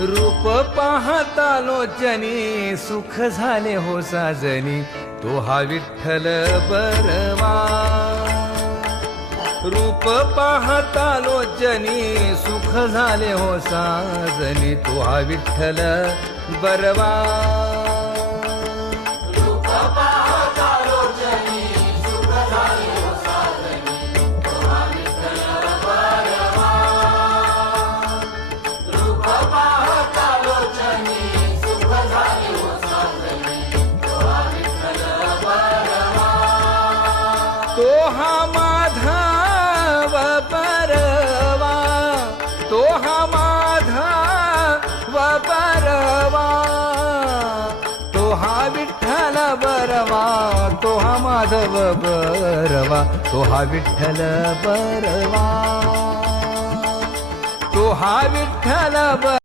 रूप पाहता लोचनी सुख झाले हो साजनी तो हा विठ्ठल बरवा रूप पाहता लोचनी सुख झाले हो साजनी तो हा विठ्ठल बरवा तो हा माधव परवा तो हा माधव परवा तो हा विठ्ठल बरवा तो हा माधव बरवा तो हा विठ्ठल बरवा तो हा विठ्ठल